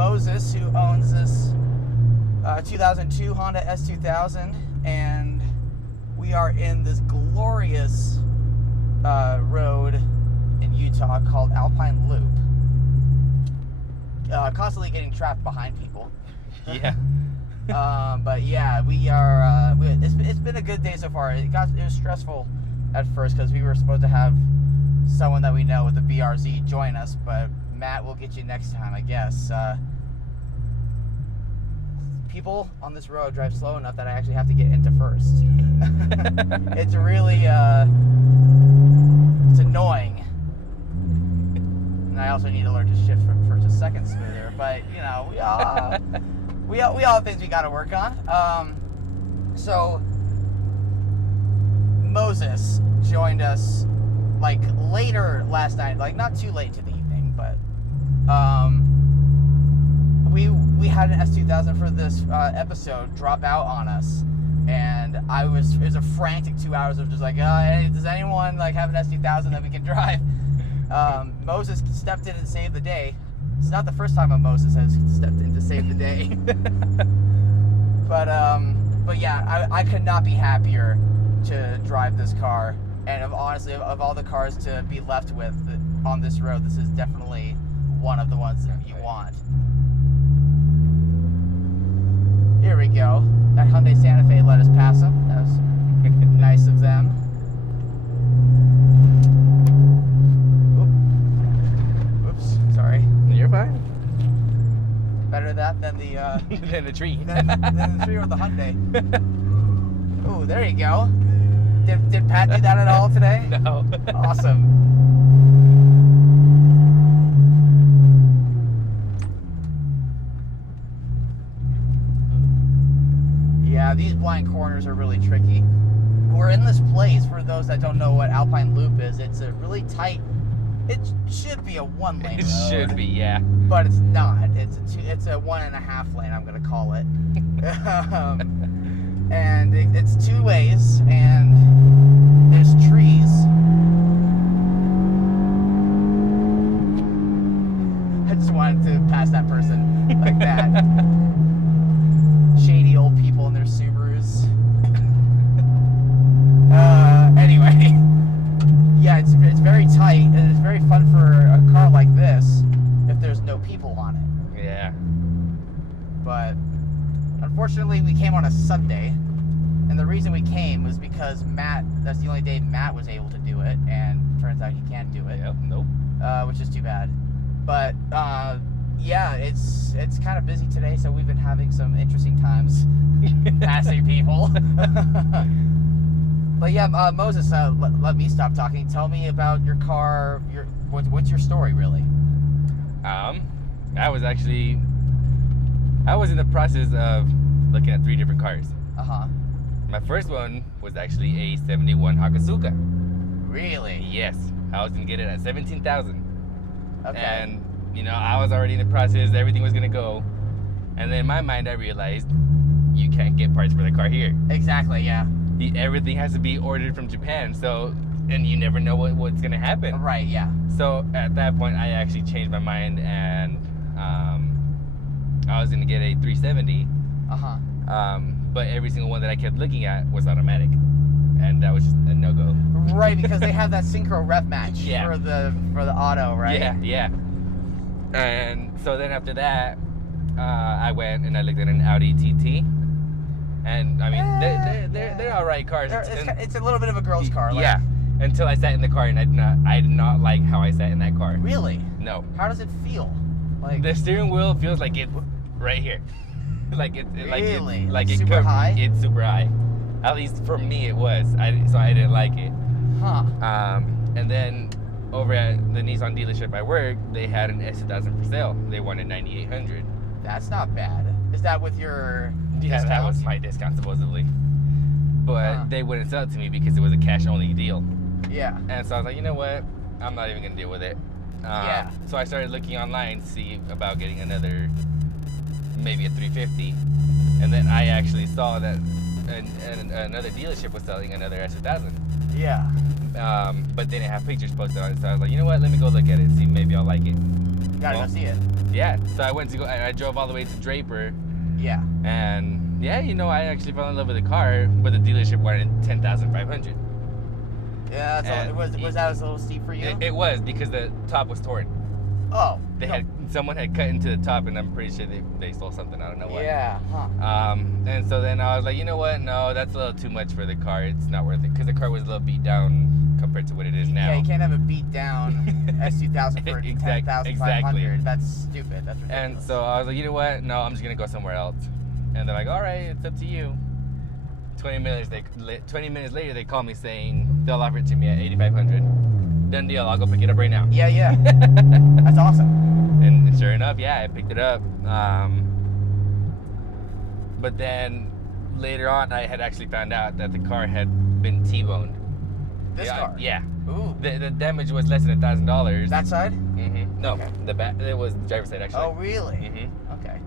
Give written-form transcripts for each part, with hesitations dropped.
Moses, who owns this 2002 Honda S2000, and we are in this glorious road in Utah called Alpine Loop. Constantly getting trapped behind people. Yeah. But yeah, we are. It's been a good day so far. It was stressful at first because we were supposed to have someone that we know with the BRZ join us, but Matt will get you next time, I guess. People on this road drive slow enough that I actually have to get into first. It's really it's annoying. And I also need to learn to shift from first to second smoother. But you know, we all have things we got to work on. So Moses joined us like later last night, like not too late to the evening, but we had an S2000 for this episode drop out on us, and it was a frantic 2 hours of just like, hey, does anyone like have an S2000 that we can drive? Moses stepped in and saved the day. It's not the first time Moses has stepped in to save the day. But yeah, I could not be happier to drive this car. And honestly, of all the cars to be left with on this road, this is definitely one of the ones that you want. Here we go. That Hyundai Santa Fe let us pass them. That was nice of them. Oops, sorry. You're fine. Better that than the than the tree. than the tree or the Hyundai. Ooh, there you go. Did Pat do that at all today? No. Awesome. Yeah, these blind corners are really tricky. We're in this place, for those that don't know what Alpine Loop is, it's a really tight, it should be a one-lane road. It should be, yeah. But it's not. It's a 1.5 lane, I'm going to call it. And it's two ways, and there's trees. I just wanted to pass that person like that. Shady old people in their Subarus. Anyway, yeah, it's very tight, and it's very fun for a car like this if there's no people on it. Yeah. But unfortunately, we came on a Sunday, and the reason we came was because that's the only day Matt was able to do it, and turns out he can't do it. Yep, nope. Which is too bad. But yeah, it's kind of busy today, so we've been having some interesting times passing people. But yeah, Moses, let me stop talking. Tell me about your car. What's your story, really? I was in the process of looking at 3 different cars. Uh-huh. My first one was actually a 71 Hakosuka. Really? Yes. I was going to get it at $17,000. Okay. And, you know, I was already in the process. Everything was going to go. And then in my mind, I realized you can't get parts for the car here. Exactly, yeah. Everything has to be ordered from Japan. So, and you never know what's going to happen. Right, yeah. So at that point, I actually changed my mind, and I was going to get a 370. Uh-huh. But every single one that I kept looking at was automatic, and that was just a no-go. Right, because they have that synchro rev match Yeah. for the auto, right? Yeah. And so then after that, I went and I looked at an Audi TT, and I mean they're all right cars. It's a little bit of a girl's car. Like, yeah. Until I sat in the car, and I did not like how I sat in that car. Really? No. How does it feel? Like The steering wheel feels like it's right here. Really? Like it Super could, high? It's super high. At least for me it was. So I didn't like it. Huh. And then over at the Nissan dealership I work, they had an S2000 for sale. They wanted $9,800. That's not bad. Is that with your Yeah, that discount? was my discount supposedly. But they wouldn't sell it to me because it was a cash only deal. Yeah. And so I was like, you know what? I'm not even gonna deal with it. Yeah. So I started looking online to see about getting maybe a 350. And then I actually saw that another dealership was selling another S2000. Yeah. But they didn't have pictures posted on it, so I was like, you know what? Let me go look at it and see, maybe I'll like it. Gotta go see it. Yeah, so I drove all the way to Draper. Yeah. And yeah, you know, I actually fell in love with the car, but the dealership wanted $10,500. Yeah, that's all. Was that a little steep for you? It was, because the top was torn. Oh. Someone had cut into the top, and I'm pretty sure they stole something. I don't know what. Yeah. Huh. And so then I was like, you know what? No, that's a little too much for the car. It's not worth it, because the car was a little beat down compared to what it is now. Yeah, you can't have a beat down S2000 for $10,500. Exactly. That's stupid. That's ridiculous. And so I was like, you know what? No, I'm just gonna go somewhere else. And they're like, all right, it's up to you. 20 minutes later, they call me saying they'll offer it to me at $8,500. Done deal. I'll go pick it up right now. Yeah. That's awesome. And sure enough, yeah, I picked it up. But then later on, I had actually found out that the car had been T-boned. This car? Yeah. Ooh. The damage was less than $1,000. That side? Mm-hmm. No, okay. The back. It was the driver's side, actually. Oh, really? Mm-hmm. Okay.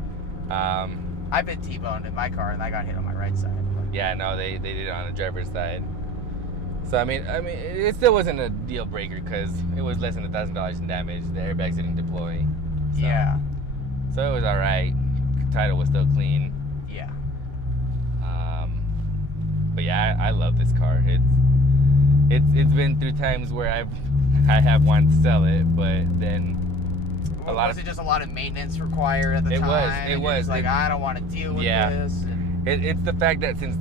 I've been T-boned in my car, and I got hit on my right side. Yeah, no, they did it on the driver's side. So I mean, it still wasn't a deal breaker because it was less than $1,000 in damage. The airbags didn't deploy. So, yeah. So it was all right. Title was still clean. Yeah. But yeah, I love this car. It's been through times where I have wanted to sell it, but then was it just a lot of maintenance required at the time? It was. Like, I don't want to deal with this. It's the fact that since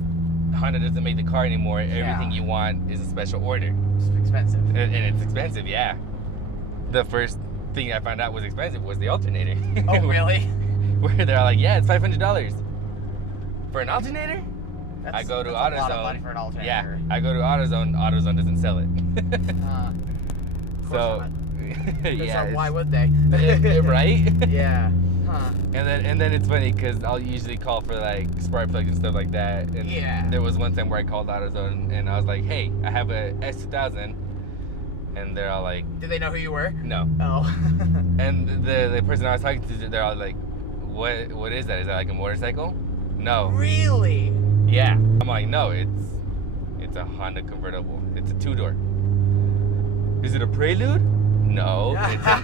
Honda doesn't make the car anymore, everything you want is a special order. It's expensive. And it's expensive, yeah. The first thing I found out was expensive was the alternator. Oh, really? Where they're all like, yeah, it's $500 for an alternator. That's AutoZone. a lot of money for an alternator. Yeah, I go to AutoZone. AutoZone doesn't sell it. So, yeah. Why would they? Right? Yeah. Huh. And then it's funny because I'll usually call for like spark plugs and stuff like that. And there was one time where I called AutoZone and I was like, hey, I have a S2000. And they're all like, did they know who you were? No. Oh. And the person I was talking to, they're all like, what is that? Is that like a motorcycle? No. Really? Yeah. I'm like, no, it's a Honda convertible. It's a 2-door. Is it a Prelude? No, it's an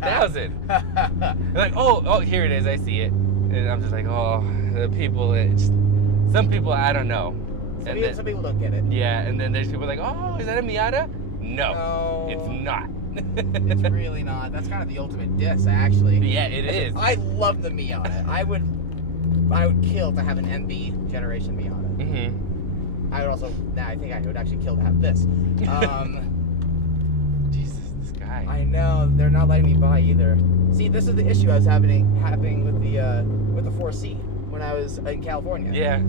S2000. They're like, oh, here it is. I see it. And I'm just like, oh, the people. Some people, I don't know. Some people don't get it. Yeah, and then there's people like, oh, is that a Miata? No, it's not. It's really not. That's kind of the ultimate diss, actually. Yeah, it is. I love the Miata. I would kill to have an MB generation Miata. Mm-hmm. I would also. I think I would actually kill to have this. Jesus, this guy. I know they're not letting me buy either. See, this is the issue I was having with the 4C when I was in California. Yeah.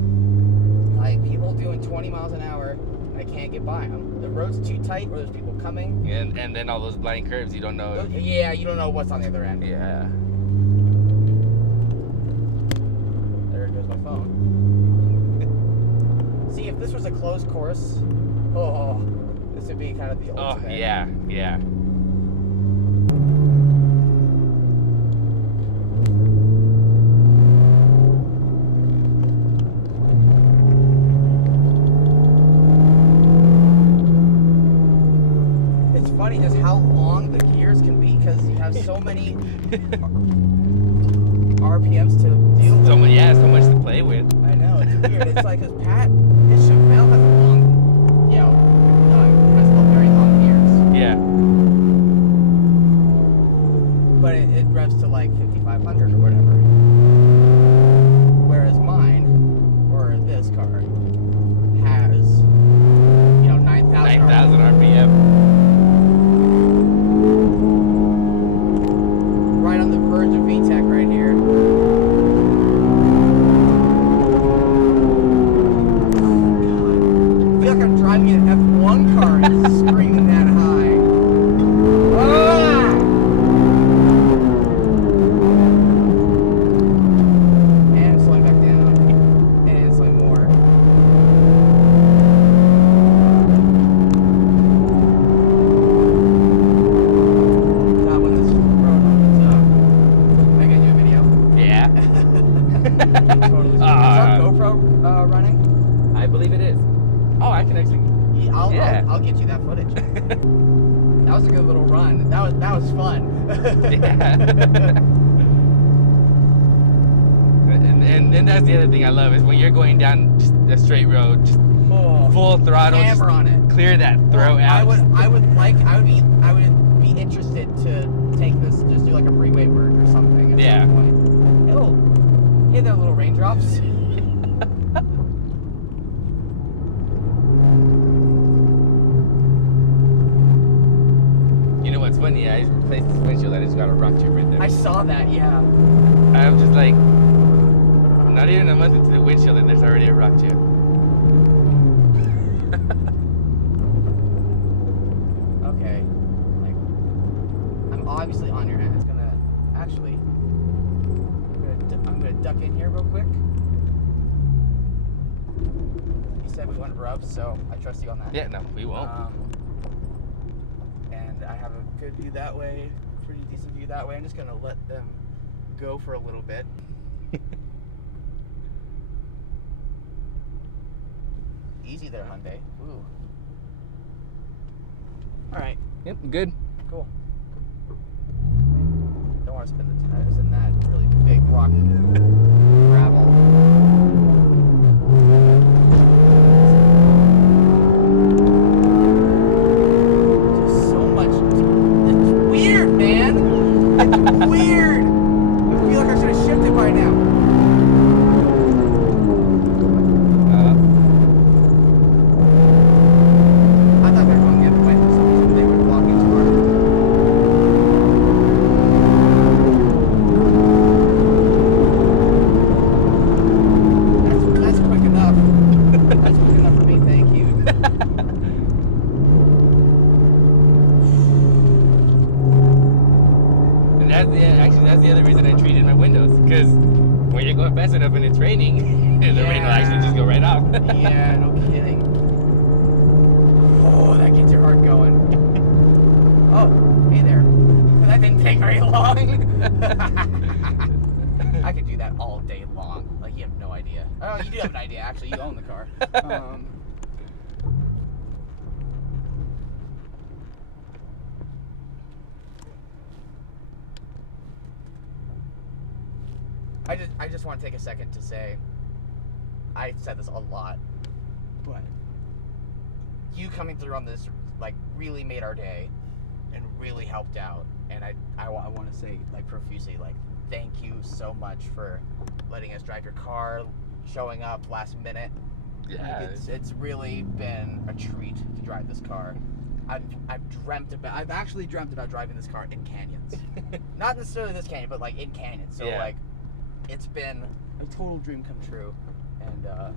Like, people doing 20 miles an hour, I can't get by them. The road's too tight, or there's people coming. And then all those blind curves, you don't know. Yeah, you don't know what's on the other end. Yeah. There goes my phone. See, if this was a closed course, this would be kind of the ultimate. Oh, yeah. It's funny just how long the gears can be because you have so many RPMs to deal with. So much to play with. I know, it's weird. It's like, because his Chevelle has a long, has very long gears. Yeah. But it revs to like 5,500 or whatever. Whereas mine, or this car, has, 9,000 RPM. Right on the verge of VTEC right here. I feel like I'm driving an F1 car and screaming that high. And slowing back down. And slowing more. Not when this road opens up. Am I gonna do a video? Yeah. Totally. Is our GoPro running? I believe it is. Oh, I can actually. I'll get you that footage. That was a good little run. That was fun. And that's the other thing I love is when you're going down just a straight road, just full throttle, hammer just on it. clear that throat out. I would be interested to take this, just do like a freeway work or something at some point. Oh, hey there, little raindrops. You know what's funny? I replaced this windshield. I just got a rock chip right there. I saw that, yeah. I'm just like, not even a month into the windshield and there's already a rock chip. Okay, like, I'm obviously on your end. It's gonna, actually, I'm gonna duck in here real quick. You said we wouldn't rub, so I trust you on that. Yeah, no, we won't. And I have a good view that way, pretty decent view that way. I'm just gonna let them go for a little bit. Easy there, Hyundai. Ooh. All right. Yep, good. Cool. Don't want to spin the tires in that really big rock gravel. Just so much. It's weird, man. It's weird. I feel like I should have shifted by now. I thought they were going the other way. For some reason, they were walking too hard. That's quick enough. That's quick enough for me. Thank you. And that's the other reason I treated my windows, because when you're going fast enough and it's raining, the rain will actually just go right off. Yeah, no kidding. Oh, that gets your heart going. Oh, hey there. That didn't take very long. I could do that all day long. Like, you have no idea. Oh, you do have an idea, actually. You own the car. I just want to take a second to say, I said this a lot, but you coming through on this, like, really made our day and really helped out. And I want to say, like, profusely, like, thank you so much for letting us drive your car, showing up last minute. Yeah. It's really been a treat to drive this car. I've actually dreamt about driving this car in canyons. Not necessarily this canyon, but like in canyons. So like, it's been a total dream come true. And I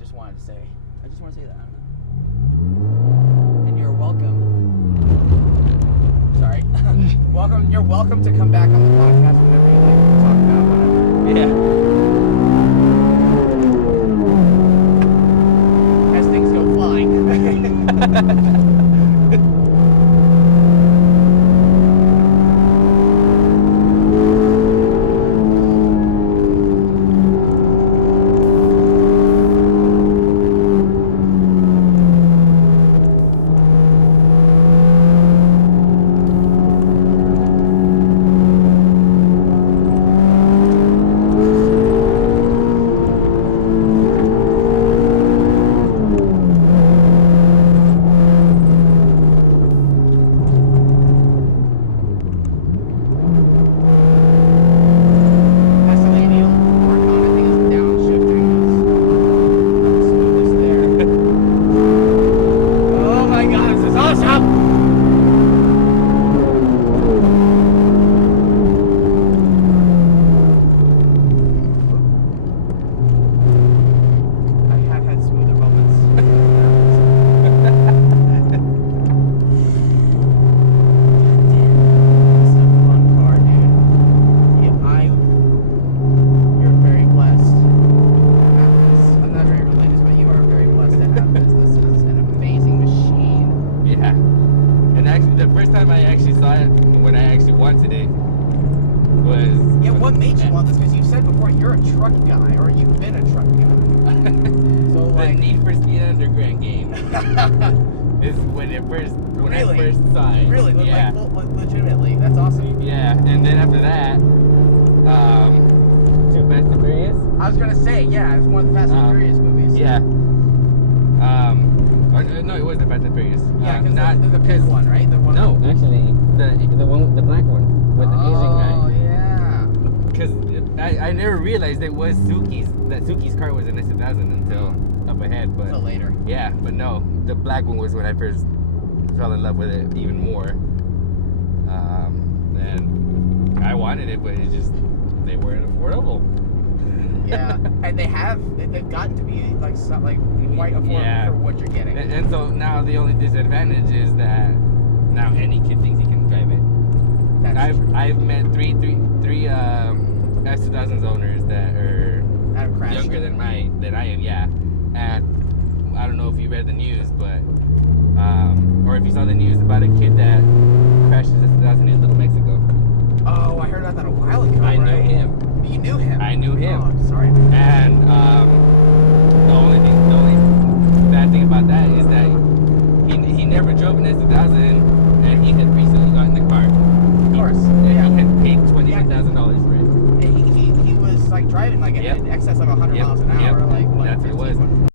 just wanted to say that. And you're welcome. Sorry. You're welcome to come back on the podcast whenever you like to talk about whatever. Yeah. As things go flying. What made you want this? Because you've said before you're a truck guy, or you've been a truck guy. So the like Need for Speed Underground game. Is when I Really? first saw it. Really? Yeah. Like, legitimately. That's awesome. Yeah, and then after that, Too Fast and Furious. I was gonna say, yeah, it's one of the Fast and Furious movies. Yeah. No, it wasn't Fast and Furious. Yeah, because not the big one, right? The one. No, actually, the one, the black one with the Asian guy. Oh yeah. Because I never realized it was Suki's car was an S2000 until up ahead, but Until later. yeah, but no, the black one was when I first fell in love with it even more. And I wanted it, but they weren't affordable. Yeah, and they've gotten to be like quite affordable for what you're getting. And so now the only disadvantage is that now any kid thinks he can drive it. That's true. I've met three S2000s owners that are younger than I am, yeah. And I don't know if you read the news, but or if you saw the news about a kid that crashed his S2000 in Little Mexico. Oh, I heard about that a while ago. I right? knew him. You knew him. I knew him. Oh, sorry. And the only bad thing about that is that he never drove an S2000, and he had recently gotten the car. Of course. And Yeah. he had paid $21,000 for it. And he was like driving like in excess of 100 miles an hour. Yep. Like what, That's what it was. 15,